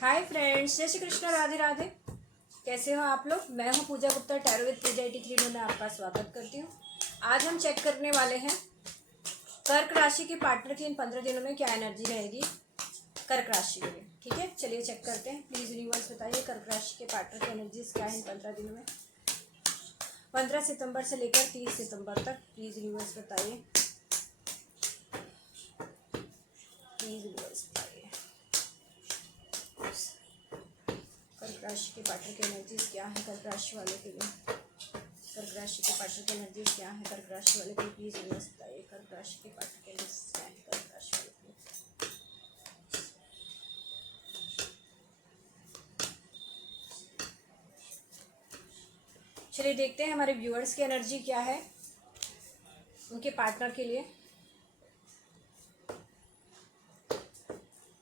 Hi friends, जय श्री कृष्ण, राधे राधे। कैसे हो आप लोग? मैं हूं पूजा गुप्ता, टैरो विद पूजा 83 में मैं आपका स्वागत करती हूं। आज हम चेक करने वाले हैं कर्क राशि की पार्टनर की इन 15 दिनों में क्या एनर्जी रहेगी कर्क राशि के लिए। ठीक है, चलिए चेक करते हैं। प्लीज़ यूनिवर्स बताइए कर्क राशि के पार्टनर की एनर्जीज क्या है इन 15 दिनों में, 15 सितंबर से लेकर 30 सितंबर तक। प्लीज़ यूनिवर्स बताइए, प्लीज़ यूनिवर्स बताइए कर्क राशि के पार्टनर की एनर्जीज क्या है कर्क राशि वाले के लिए। कर्क राशि के पार्टनर की एनर्जीज क्या है कर्क राशि वाले के लिए। प्लीज यूनिवर्स बताइए कर्क राशि के पार्टनर की एनर्जीज क्या है कर्क राशि वाले के लिए। चलिए देखते हैं हमारे व्यूअर्स की एनर्जी क्या है उनके पार्टनर के लिए।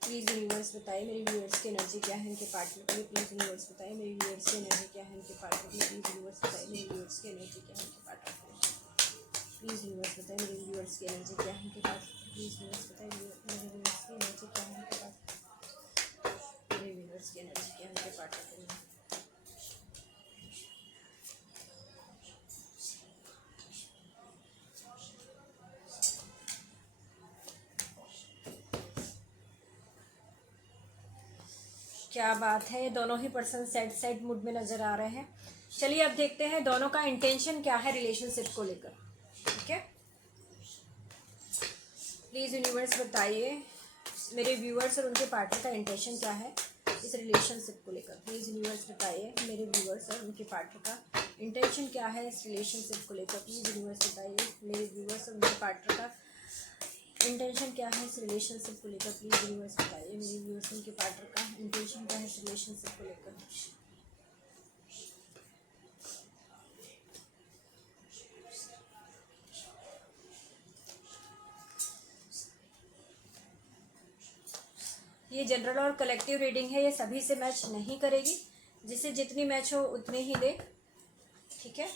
प्लीज़ यूनिवर्स बताइए मेरे व्यूअर्स की एनर्जी क्या है इनके पार्टनर के लिए। प्लीज़ यूनिवर्स बताइए मेरे व्यूअर्स की एनर्जी क्या है इनके पार्टनर के लिए। प्लीज़ यूनिवर्स बताइए मेरे व्यूअर्स की एनर्जी क्या है इनके पार्टनर के लिए। प्लीज़ यूनिवर्स बताइए मेरे व्यूअर्स की एनर्जी क्या है इनके पास। प्लीज़ यूनिवर्स बताइए मेरे व्यूअर्स की एनर्जी क्या है इनके पास। मेरे व्यूअर्स की एनर्जी क्या है इनके पार्टनर के लिए। क्या बात है, दोनों ही पर्सन सैड मूड में नजर आ रहे हैं। चलिए अब देखते हैं दोनों का इंटेंशन क्या है रिलेशनशिप को लेकर। ठीक है, प्लीज यूनिवर्स बताइए मेरे व्यूअर्स और उनके पार्टनर का इंटेंशन क्या है इस रिलेशनशिप को लेकर। प्लीज यूनिवर्स बताइए मेरे व्यूअर्स और उनके पार्टनर का इंटेंशन क्या है इस रिलेशनशिप को लेकर। प्लीज यूनिवर्स बताइए मेरे व्यूअर्स और उनके पार्टनर का इंटेंशन क्या है इस रिलेशनशिप को लेकर। प्लीज यूनिवर्स बताइए मेरे व्यूअर्स उनके पार्टनर का इंटेंशन क्या है इस रिलेशनशिप को लेकर। ये जनरल और कलेक्टिव रीडिंग है, ये सभी से मैच नहीं करेगी, जिसे जितनी मैच हो उतनी ही दे। ठीक है,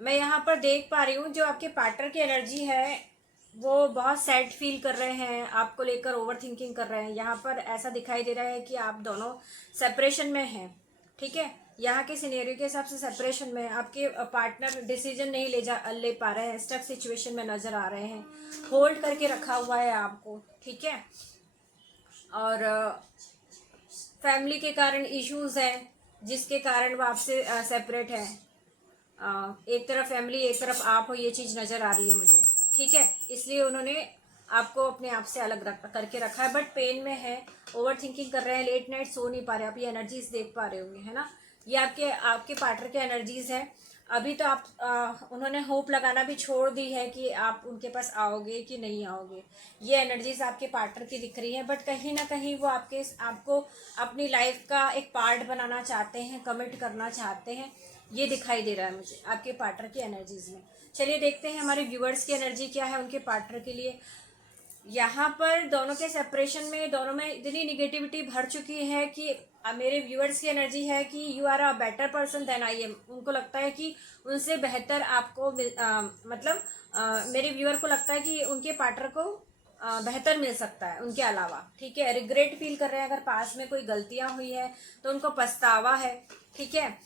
मैं यहाँ पर देख पा रही हूँ जो आपके पार्टनर की एनर्जी है वो बहुत सैड फील कर रहे हैं, आपको लेकर ओवर थिंकिंग कर रहे हैं। यहाँ पर ऐसा दिखाई दे रहा है कि आप दोनों सेपरेशन में हैं। ठीक है, यहाँ के सिनेरियो के हिसाब से सेपरेशन में आपके पार्टनर डिसीजन नहीं ले पा रहे हैं, स्टक सिचुएशन में नजर आ रहे हैं, होल्ड करके रखा हुआ है आपको। ठीक है, और फैमिली के कारण इश्यूज हैं जिसके कारण वो आपसे सेपरेट है। एक तरफ फैमिली एक तरफ आप हो, ये चीज़ नज़र आ रही है मुझे। ठीक है, इसलिए उन्होंने आपको अपने आप से अलग करके रखा है, बट पेन में है, ओवर थिंकिंग कर रहे हैं, लेट नाइट सो नहीं पा रहे। आप ये एनर्जीज देख पा रहे होंगे, है ना। ये आपके आपके पार्टनर के एनर्जीज है। अभी तो आप उन्होंने होप लगाना भी छोड़ दी है कि आप उनके पास आओगे कि नहीं आओगे। ये एनर्जीज आपके पार्टनर की दिख रही है, बट कहीं ना कहीं वो आपको अपनी लाइफ का एक पार्ट बनाना चाहते हैं, कमिट करना चाहते हैं। ये दिखाई दे रहा है मुझे आपके पार्टनर की एनर्जीज में। चलिए देखते हैं हमारे व्यूअर्स की एनर्जी क्या है उनके पार्टनर के लिए। यहाँ पर दोनों के सेपरेशन में दोनों में इतनी निगेटिविटी भर चुकी है कि मेरे व्यूअर्स की एनर्जी है कि you are a better person than I am. उनको लगता है कि उनसे बेहतर आपको मेरे व्यूअर को लगता है कि उनके पार्टनर को बेहतर मिल सकता है उनके अलावा। ठीक है, रिग्रेट फील कर रहे हैं, अगर पास में कोई गलतियां हुई है तो उनको पछतावा है। ठीक है,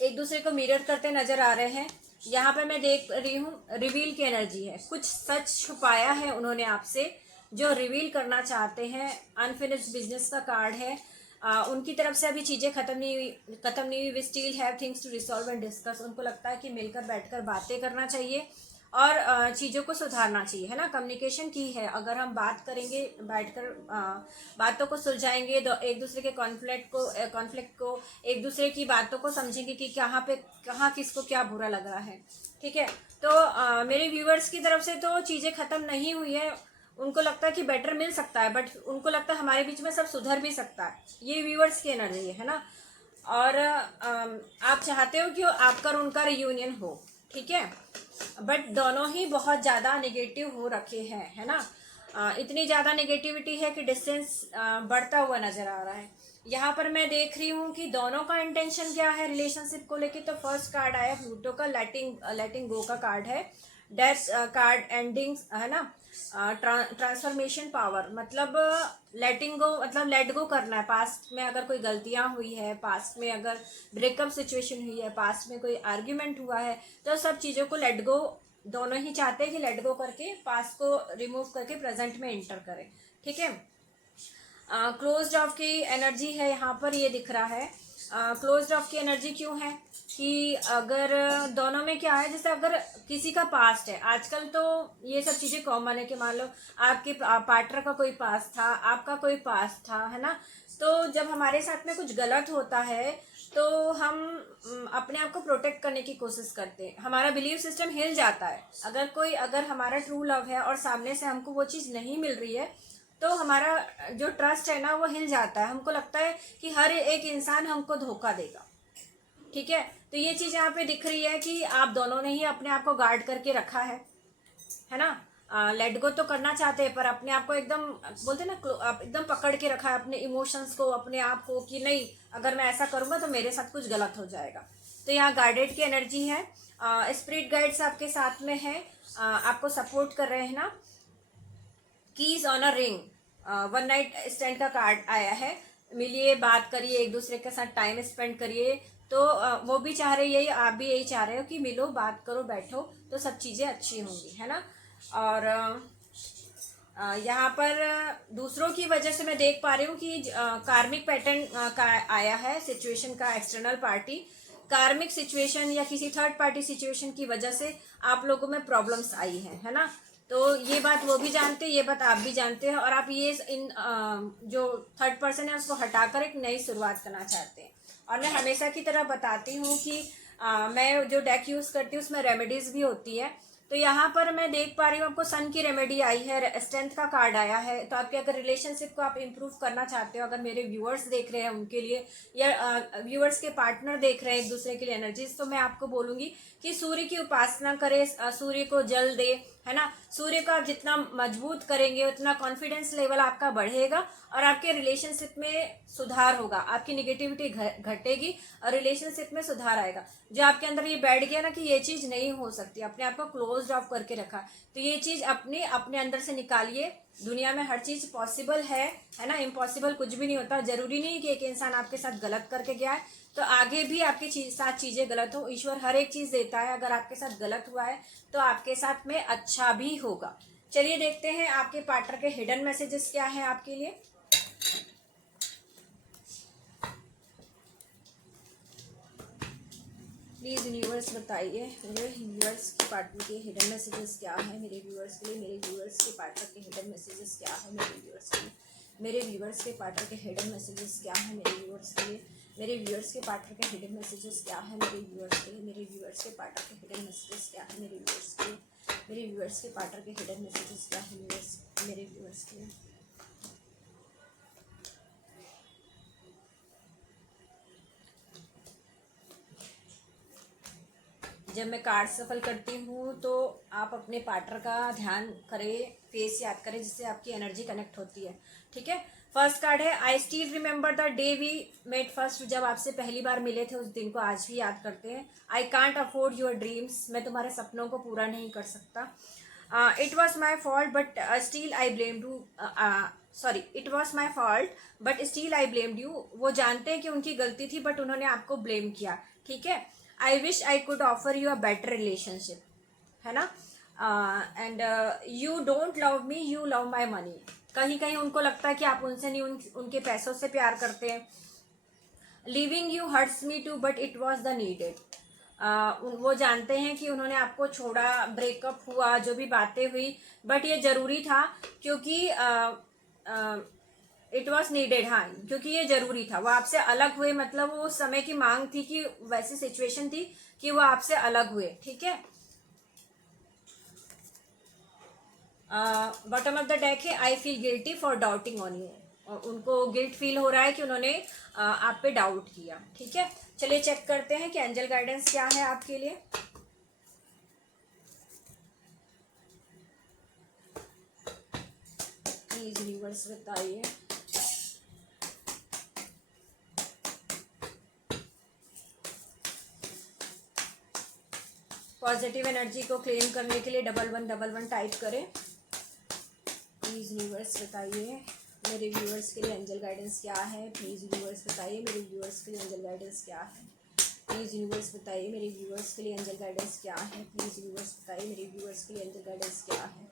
एक दूसरे को मिरर करते नजर आ रहे हैं। यहाँ पे मैं देख रही हूँ रिवील की एनर्जी है, कुछ सच छुपाया है उन्होंने आपसे जो रिवील करना चाहते हैं। अनफिनिश्ड बिजनेस का कार्ड है। उनकी तरफ से अभी चीज़ें खत्म नहीं हुई। We still have things to resolve and discuss. उनको लगता है कि मिलकर बैठकर बातें करना चाहिए और चीज़ों को सुधारना चाहिए, है ना। कम्युनिकेशन की है, अगर हम बात करेंगे बैठकर बातों को सुलझाएंगे, एक दूसरे के कॉन्फ्लिक्ट को एक दूसरे की बातों को समझेंगे कि कहाँ किसको क्या बुरा लग रहा है। ठीक है, तो मेरे व्यूवर्स की तरफ से तो चीज़ें ख़त्म नहीं हुई है। उनको लगता है कि बेटर मिल सकता है, बट उनको लगता है हमारे बीच में सब सुधर भी सकता है। ये व्यूवर्स की एनर्जी है ना। और आप चाहते हो कि आपका और उनका रियूनियन हो। ठीक है, बट दोनों ही बहुत ज़्यादा नेगेटिव हो रखे हैं, है ना। इतनी ज़्यादा नेगेटिविटी है कि डिस्टेंस बढ़ता हुआ नज़र आ रहा है। यहाँ पर मैं देख रही हूँ कि दोनों का इंटेंशन क्या है रिलेशनशिप को लेके। तो फर्स्ट कार्ड आया प्लूटो का, लेटिंग गो का कार्ड है। डेथ कार्ड एंडिंग्स है ना, ट्रांसफॉर्मेशन पावर मतलब लेटिंग गो, मतलब लेट गो करना है। पास्ट में अगर कोई गलतियां हुई है, पास्ट में अगर ब्रेकअप सिचुएशन हुई है, पास्ट में कोई आर्ग्यूमेंट हुआ है, तो सब चीज़ों को लेट गो, दोनों ही चाहते हैं कि लेट गो करके पास्ट को रिमूव करके प्रेजेंट में एंटर करें। ठीक है। क्लोज्ड ऑफ की एनर्जी है यहाँ पर, ये दिख रहा है। क्लोज्ड ऑफ की एनर्जी क्यों है कि अगर दोनों में क्या है, जैसे अगर किसी का पास्ट है, आजकल तो ये सब चीज़ें कॉमन है कि मान लो आपके पार्टनर का कोई पास्ट था, आपका कोई पास्ट था, है ना। तो जब हमारे साथ में कुछ गलत होता है तो हम अपने आप को प्रोटेक्ट करने की कोशिश करते हैं, हमारा बिलीव सिस्टम हिल जाता है। अगर हमारा ट्रू लव है और सामने से हमको वो चीज़ नहीं मिल रही है, तो हमारा जो ट्रस्ट है ना वो हिल जाता है। हमको लगता है कि हर एक इंसान हमको धोखा देगा। ठीक है। तो ये चीज़ यहाँ पे दिख रही है कि आप दोनों ने ही अपने आप को गार्ड करके रखा है ना। लेट गो तो करना चाहते हैं पर अपने आप को एकदम बोलते ना, आप एकदम पकड़ के रखा है अपने इमोशंस को, अपने आप को, कि नहीं अगर मैं ऐसा करूँगा तो मेरे साथ कुछ गलत हो जाएगा। तो यहाँ गाइडेड की एनर्जी है। स्पिरिट गाइड्स आपके साथ में है, आपको सपोर्ट कर रहे हैं ना। Keys on a ring, one night stand का कार्ड आया है। मिलिए, बात करिए, एक दूसरे के साथ टाइम स्पेंड करिए। तो वो भी चाह रहे यही, आप भी यही चाह रहे हो कि मिलो, बात करो, बैठो, तो सब चीज़ें अच्छी होंगी, है ना। और यहाँ पर दूसरों की वजह से मैं देख पा रही हूँ कि कार्मिक पैटर्न का आया है सिचुएशन का। एक्सटर्नल पार्टी, कार्मिक सिचुएशन या किसी थर्ड पार्टी सिचुएशन की वजह से आप लोगों में प्रॉब्लम्स आई हैं, है ना। तो ये बात वो भी जानते हैं, ये बात आप भी जानते हैं, और आप ये इन जो थर्ड पर्सन है उसको हटाकर एक नई शुरुआत करना चाहते हैं। और मैं हमेशा की तरह बताती हूँ कि मैं जो डेक यूज़ करती हूँ उसमें रेमेडीज़ भी होती है। तो यहाँ पर मैं देख पा रही हूँ आपको सन की रेमेडी आई है, स्ट्रेंथ का कार्ड आया है। तो आपके अगर रिलेशनशिप को आप इम्प्रूव करना चाहते हो, अगर मेरे व्यूअर्स देख रहे हैं उनके लिए, या व्यूअर्स के पार्टनर देख रहे हैं एक दूसरे के लिए एनर्जीज, तो मैं आपको बोलूँगी कि सूर्य की उपासना करें, सूर्य को जल दे, है ना। सूर्य को आप जितना मजबूत करेंगे उतना कॉन्फिडेंस लेवल आपका बढ़ेगा और आपके रिलेशनशिप में सुधार होगा, आपकी निगेटिविटी घटेगी और रिलेशनशिप में सुधार आएगा। जो आपके अंदर ये बैठ गया ना कि ये चीज़ नहीं हो सकती, अपने आप को क्लोज ऑफ करके रखा, तो ये चीज़ अपने अंदर से निकालिए। दुनिया में हर चीज़ पॉसिबल है ना। इम्पॉसिबल कुछ भी नहीं होता। जरूरी नहीं कि एक इंसान आपके साथ गलत करके गया है तो आगे भी आपके साथ चीज़ें गलत हो। ईश्वर हर एक चीज़ देता है, अगर आपके साथ गलत हुआ है तो आपके साथ में अच्छा भी होगा। चलिए देखते हैं आपके पार्टनर के हिडन मैसेजेस क्या है आपके लिए। प्लीज़ यूनिवर्स बताइए मेरे यूनिवर्स के पार्टनर के हिडन मैसेजेस क्या है मेरे व्यूअर्स के लिए। मेरे व्यूअर्स के पार्टनर के हिडन मैसेजेस क्या है मेरे व्यूअर्स के लिए। मेरे व्यूअर्स के पार्टनर के हिडन मैसेजेस क्या है मेरे व्यूअर्स के लिए। मेरे व्यूअर्स के पार्टनर के हिडन मैसेजेस क्या है मेरे व्यूअर्स के लिए। मेरे व्यूअर्स के पार्टनर के हिडन मैसेजेस क्या है मेरे व्यूअर्स के लिए। मेरे व्यूअर्स के पार्टनर के हिडन मैसेजेस क्या है मेरे व्यूअर्स के लिए। जब मैं कार्ड सफल करती हूँ तो आप अपने पार्टनर का ध्यान करें, फेस याद करें, जिससे आपकी एनर्जी कनेक्ट होती है। ठीक है। फर्स्ट कार्ड है I still remember the day we met first. जब आपसे पहली बार मिले थे उस दिन को आज भी याद करते हैं। I can't afford your dreams. मैं तुम्हारे सपनों को पूरा नहीं कर सकता। It was my fault but still I blamed you. Sorry, it was my fault but still I blamed you. वो जानते हैं कि उनकी गलती थी बट उन्होंने आपको ब्लेम किया। ठीक है। I wish I could offer you a better relationship, है ना। And you don't love me, you love my money. कहीं कहीं उनको लगता है कि आप उनसे नहीं, उनके पैसों से प्यार करते हैं। Leaving you hurts me too but it was the needed. वो जानते हैं कि उन्होंने आपको छोड़ा, ब्रेकअप हुआ, जो भी बातें हुई, बट ये जरूरी था क्योंकि इट वॉज नीडेड। हाँ, क्योंकि ये जरूरी था। वो आपसे अलग हुए, मतलब वो उस समय की मांग थी कि वैसी सिचुएशन थी कि वो आपसे अलग हुए। ठीक है। बॉटम ऑफ द डेक है I feel guilty for doubting on you. उनको गिल्ट फील हो रहा है कि उन्होंने आप पे डाउट किया। ठीक है। चलिए चेक करते हैं कि एंजल गाइडेंस क्या है आपके लिए। प्लीज यूनिवर्स बताइए। पॉजिटिव एनर्जी को क्लेम करने के लिए 1111 टाइप करें। प्लीज़ यूनिवर्स बताइए मेरे व्यूअर्स के लिए एंजल गाइडेंस क्या है। प्लीज़ यूनिवर्स बताइए मेरे व्यूअर्स के लिए एंजल गाइडेंस क्या है। प्लीज़ यूनिवर्स बताइए मेरे व्यूअर्स के लिए एंजल गाइडेंस क्या है। प्लीज़ यूनिवर्स बताइए मेरे व्यूअर्स के लिए एंजल गाइडेंस क्या है।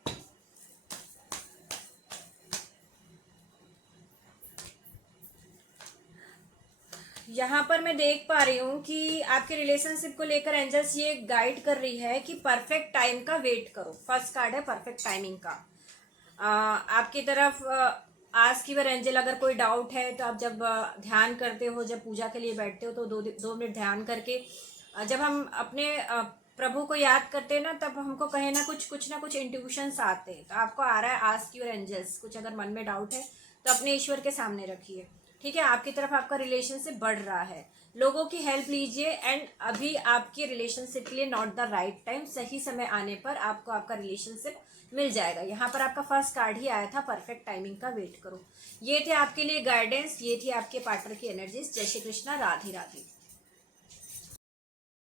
यहाँ पर मैं देख पा रही हूँ कि आपके रिलेशनशिप को लेकर एंजल्स ये गाइड कर रही है कि परफेक्ट टाइम का वेट करो। फर्स्ट कार्ड है परफेक्ट टाइमिंग का। आपकी तरफ आज की बार एंजल अगर कोई डाउट है तो आप जब ध्यान करते हो, जब पूजा के लिए बैठते हो तो 2 मिनट ध्यान करके जब हम अपने प्रभु को याद करते हैं ना, तब हमको कहे ना कुछ इंट्यूशंस आते हैं। तो आपको आ रहा है आस्क योर एंजल्स। कुछ अगर मन में डाउट है तो अपने ईश्वर के सामने रखिए, ठीक है। आपकी तरफ आपका रिलेशनशिप बढ़ रहा है, लोगों की हेल्प लीजिए। एंड अभी आपके रिलेशनशिप के लिए नॉट द राइट टाइम, सही समय आने पर आपको आपका रिलेशनशिप मिल जाएगा। यहाँ पर आपका फर्स्ट कार्ड ही आया था परफेक्ट टाइमिंग का वेट करो। ये थे आपके लिए गाइडेंस, ये थी आपके पार्टनर की एनर्जीज। जय श्री कृष्णा, राधे राधे।